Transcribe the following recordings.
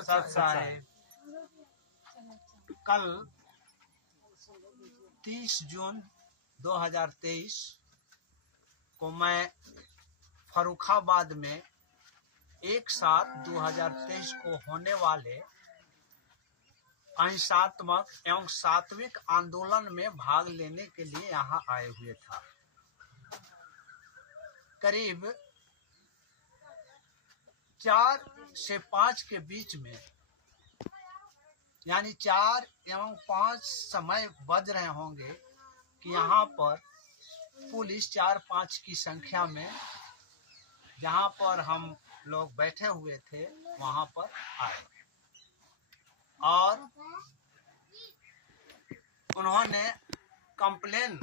सत साहेब, कल 30 जून 2023 को मैं फर्रुखाबाद में 1/7/2023 को होने वाले अहिंसात्मक एवं सात्विक आंदोलन में भाग लेने के लिए यहाँ आए हुए था। करीब 4 से 5 के बीच में, यानी 4 एवं 5 समय बज रहे होंगे कि यहाँ पर पुलिस 4-5 की संख्या में जहाँ पर हम लोग बैठे हुए थे वहाँ पर आए और उन्होंने कंप्लेन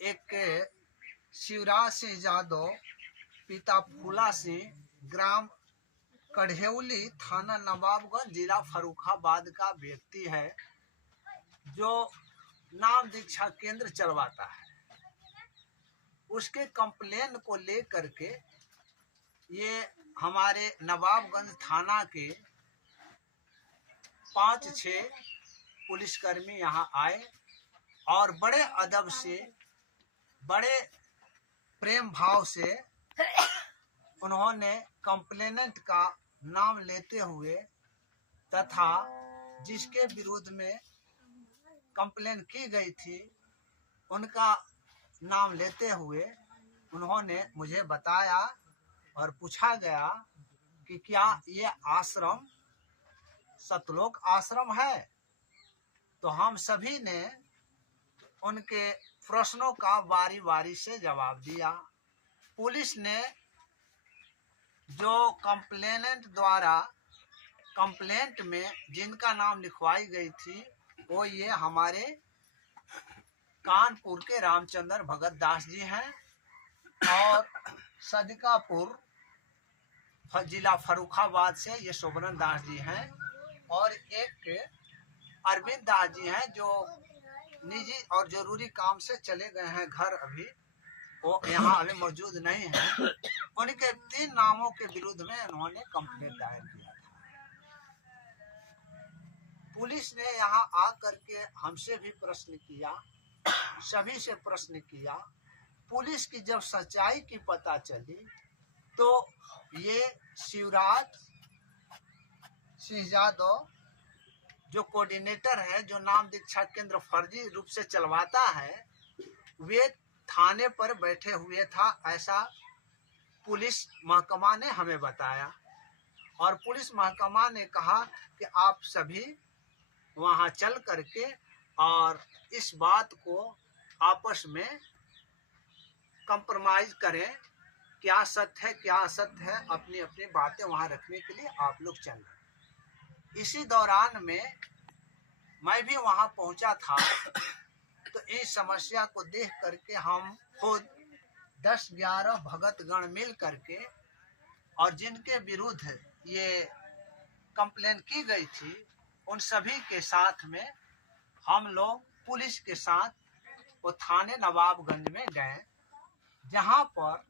एक शिवराज सिंह यादव पिता फूला सिंह ग्राम कढ़ेउली थाना नवाबगंज जिला फर्रुखाबाद का व्यक्ति है जो नाम दीक्षा केंद्र चलवाता है। उसके कंप्लेन को लेकर के ये हमारे नवाबगंज थाना के 5-6 पुलिसकर्मी यहाँ आए और बड़े अदब से, बड़े प्रेम भाव से उन्होंने कंप्लेनेंट का नाम लेते हुए तथा जिसके विरुद्ध में कंप्लेन की गई थी उनका नाम लेते हुए उन्होंने मुझे बताया और पूछा गया कि क्या ये आश्रम सतलोक आश्रम है। तो हम सभी ने उनके प्रश्नों का बारी बारी से जवाब दिया। पुलिस ने जो कंप्लेनेंट द्वारा कंप्लेंट में जिनका नाम लिखवाई गई थी वो ये हमारे कानपुर के रामचंद्र भगत दास जी हैं और सदकापुर जिला फर्रुखाबाद से ये शोभन दास जी हैं और एक अरविंद दास जी हैं जो निजी और जरूरी काम से चले गए हैं घर, अभी वो यहाँ अभी मौजूद नहीं है। उनके 3 नामों के विरुद्ध में उन्होंने कंप्लेंट दायर किया था। पुलिस ने यहाँ आकर के हमसे भी प्रश्न किया, सभी से प्रश्न किया। पुलिस की जब सच्चाई की पता चली तो ये शिवराज सिंह यादव जो कोऑर्डिनेटर है, जो नाम दीक्षा केंद्र फर्जी रूप से चलवाता है, वे थाने पर बैठे हुए था, ऐसा पुलिस महकमा ने हमें बताया। और पुलिस महकमा ने कहा कि आप सभी वहां चल करके और इस बात को आपस में कंप्रोमाइज करें, क्या सत्य है क्या असत्य है, अपनी अपनी बातें वहां रखने के लिए आप लोग चल रहे। इसी दौरान में मैं भी वहां पहुंचा था तो इस समस्या को देख करके हम खुद 10-11 भगतगण मिल करके और जिनके विरुद्ध ये कंप्लेन की गई थी उन सभी के साथ में हम लोग पुलिस के साथ वो थाने नवाबगंज में गए, जहां पर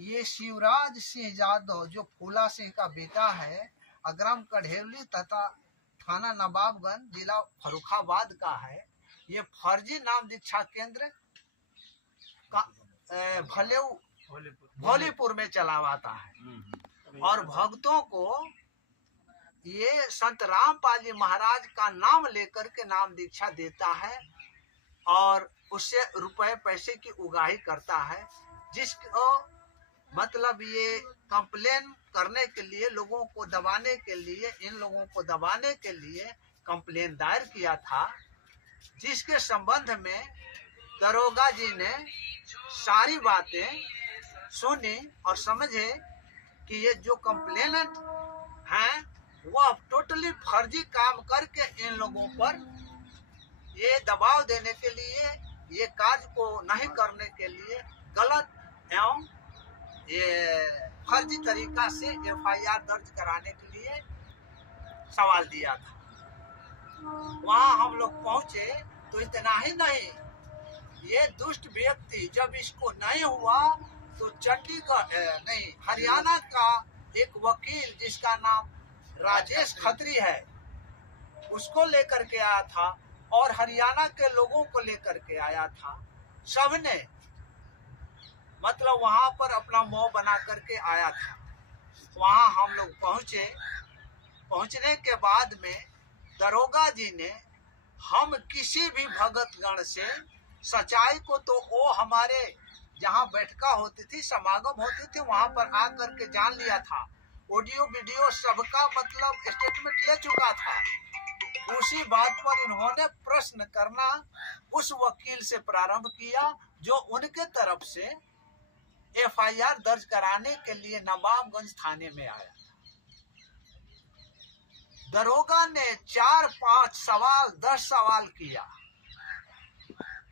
ये शिवराज सिंह यादव जो फूला सिंह का बेटा है, ग्राम कढ़ेउली तथा थाना नवाबगंज जिला फर्रुखाबाद का है। ये फर्जी नाम दीक्षा केंद्र का भोलीपुर में चलावाता है और भक्तों को ये संत रामपाल जी महाराज का नाम लेकर के नाम दीक्षा देता है और उससे रुपए पैसे की उगाही करता है, जिसको मतलब ये कंप्लेन करने के लिए, लोगों को दबाने के लिए, इन लोगों को दबाने के लिए कंप्लेन दायर किया था, जिसके संबंध में दरोगा जी ने सारी बातें सुनी और समझे कि ये जो कंप्लेनेंट हैं वह टोटली फर्जी काम करके इन लोगों पर ये दबाव देने के लिए, ये कार्य को नहीं करने के लिए गलत एवं ये फर्जी तरीका से FIR दर्ज कराने के लिए सवाल दिया था। वहां हम लोग पहुंचे तो इतना ही नहीं, ये दुष्ट व्यक्ति जब इसको नहीं हुआ तो चंडीगढ़ नहीं हरियाणा का एक वकील जिसका नाम राजेश खत्री है उसको लेकर के आया था और हरियाणा के लोगों को लेकर के आया था। सबने मतलब वहां पर अपना मोह बना करके आया था। वहां हम लोग पहुंचे। पहुंचने के बाद में दरोगा जी ने हम किसी भी भगत गण से सच्चाई को तो वो हमारे जहाँ बैठका होती थी, समागम होती थी, वहां पर आकर के जान लिया था। ऑडियो वीडियो सबका मतलब स्टेटमेंट ले चुका था। उसी बात पर इन्होंने प्रश्न करना उस वकील से प्रारंभ किया जो उनके तरफ से एफआईआर दर्ज कराने के लिए नवाबगंज थाने में आया। दरोगा ने 4-5 सवाल 10 सवाल किया,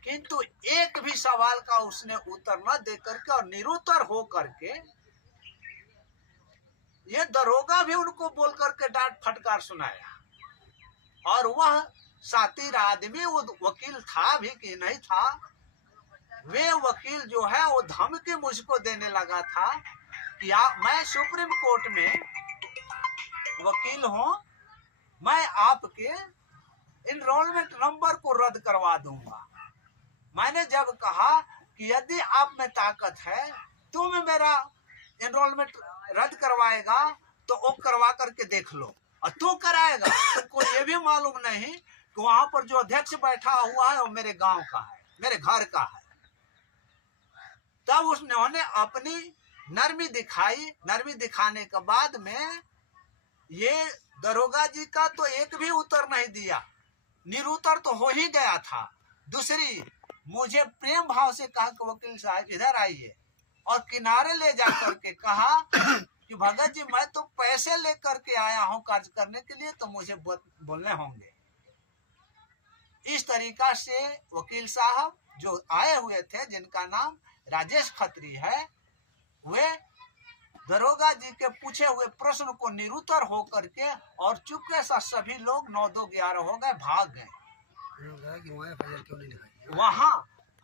किंतु एक भी सवाल का उसने उत्तर न दे करके और निरुत्तर हो करके ये दरोगा भी उनको बोल करके डांट फटकार सुनाया। और वह सातिर आदमी वो वकील था भी कि नहीं था, वे वकील जो है वो धमकी मुझको देने लगा था कि मैं सुप्रीम कोर्ट में वकील हूं, मैं आपके एनरोलमेंट नंबर को रद्द करवा दूंगा। मैंने जब कहा कि यदि आप में ताकत है तुम मेरा एनरोलमेंट रद्द करवाएगा तो वो करवा करके देख लो, और तू कराएगा तुमको ये भी मालूम नहीं कि वहां पर जो अध्यक्ष बैठा हुआ है वो मेरे गांव का है, मेरे घर का है। तब उन्होंने अपनी नरमी दिखाई। नरमी दिखाने के बाद में ये दरोगा जी का तो एक भी उत्तर नहीं दिया, निरुत्तर तो हो ही गया था। दूसरी मुझे प्रेम भाव से कहा कि वकील साहब इधर आइए, और किनारे ले जाकर के कहा कि भगत जी मैं तो पैसे लेकर के आया हूं कार्य करने के लिए, तो मुझे बोलने होंगे। इस तरीका से वकील साहब जो आए हुए थे जिनका नाम राजेश खत्री है, वे दरोगा जी के पूछे हुए प्रश्न को निरुत्तर हो करके और चुपके से सभी लोग 9-2-11 हो गए, भाग गए। वहां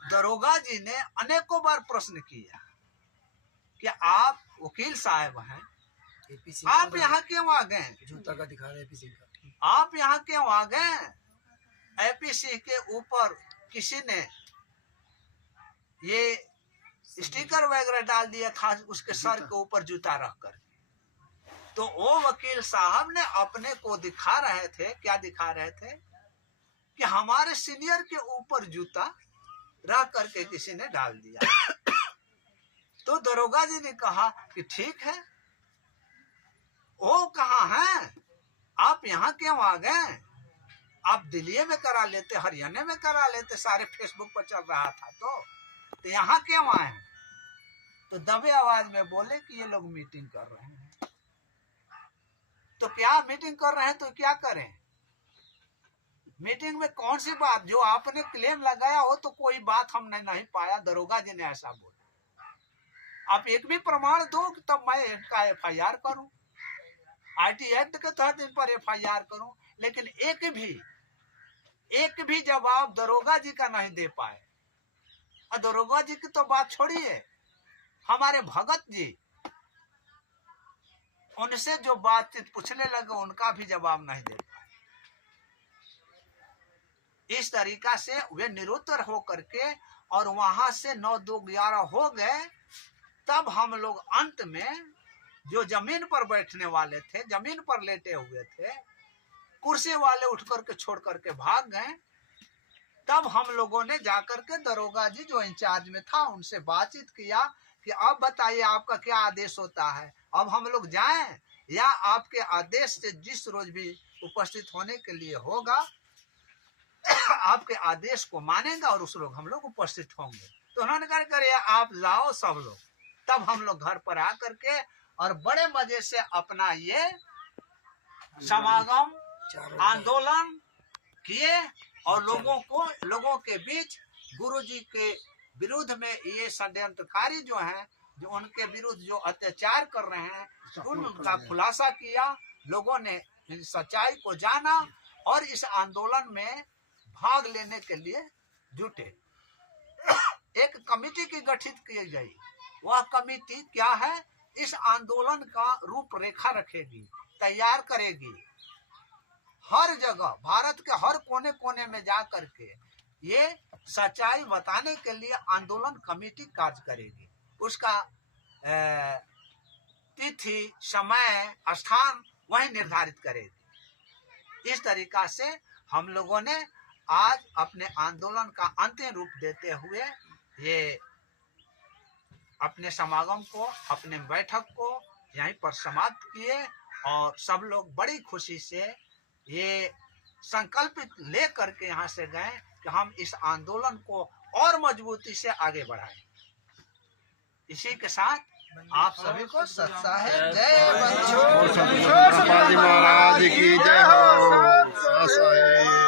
दरोगा जी ने अनेकों बार प्रश्न किया कि आप वकील साहब हैं, आप यहाँ क्यों आ गए? जूता का दिखा रहे एपी आप यहाँ क्यों आ गए? एपी सिंह के ऊपर किसी ने ये स्टिकर वगैरह डाल दिया था उसके सर के ऊपर जूता रख कर। तो वो वकील साहब ने अपने को दिखा रहे थे, क्या दिखा रहे थे कि हमारे सीनियर के ऊपर जूता रख करके किसी ने डाल दिया। तो दरोगा जी ने कहा कि ठीक है, वो कहाँ हैं, आप यहाँ क्यों आ गए? आप दिल्ली में करा लेते, हरियाणा में करा लेते, सारे फेसबुक पर चल रहा था। तो यहाँ क्यों आए? तो दबे आवाज में बोले कि ये लोग मीटिंग कर रहे हैं। तो क्या मीटिंग कर रहे हैं तो क्या करें? मीटिंग में कौन सी बात? जो आपने क्लेम लगाया हो तो कोई बात हमने नहीं पाया। दरोगा जी ने ऐसा बोला। आप एक भी प्रमाण दो तब मैं इनका एफआईआर करूं, आईटी एक्ट के तहत इन पर एफआईआर करूं। लेकिन एक भी जवाब दरोगा जी का नहीं दे पाए। और दरोगा जी की तो बात छोड़िए, हमारे भगत जी उनसे जो बातचीत पूछने लगे उनका भी जवाब नहीं दे पाए। इस तरीका से वे निरुत्तर हो करके और वहां से 9-2-11 हो गए। तब हम लोग अंत में जो जमीन पर बैठने वाले थे, जमीन पर लेटे हुए थे, कुर्सी वाले उठ करके छोड़ करके भाग गए। तब हम लोगों ने जाकर के दरोगा जी जो इंचार्ज में था उनसे बातचीत किया कि अब बताइए आपका क्या आदेश होता है, अब हम लोग जाएं या आपके आदेश से जिस रोज भी उपस्थित होने के लिए होगा आपके आदेश को मानेंगे और उस लोग हम लोग उपस्थित होंगे। तो उन्होंने कहा करे आप जाओ सब लोग। तब हम लोग घर पर आकर के और बड़े मजे से अपना ये समागम आंदोलन किए और लोगों के बीच गुरुजी के विरुद्ध में ये षड्यंत्रकारी जो हैं, जो उनके विरुद्ध जो अत्याचार कर रहे हैं उनका खुलासा किया। लोगों ने सच्चाई को जाना और इस आंदोलन में भाग लेने के लिए जुटे। एक कमेटी की गठित की गई। वह कमेटी क्या है, इस आंदोलन का रूपरेखा रखेगी तैयार करेगी। हर जगह भारत के हर कोने कोने में जा करके ये सच्चाई बताने के लिए आंदोलन कमेटी कार्य करेगी। उसका तिथि, समय, स्थान वही निर्धारित करेगी। इस तरीका से हम लोगों ने आज अपने आंदोलन का अंतिम रूप देते हुए ये अपने समागम को, अपने बैठक को यहीं पर समाप्त किए और सब लोग बड़ी खुशी से ये संकल्पित ले करके यहाँ से गए कि हम इस आंदोलन को और मजबूती से आगे बढ़ाएं। इसी के साथ आप सभी को सत साहेब जय। महाराज की जय हो।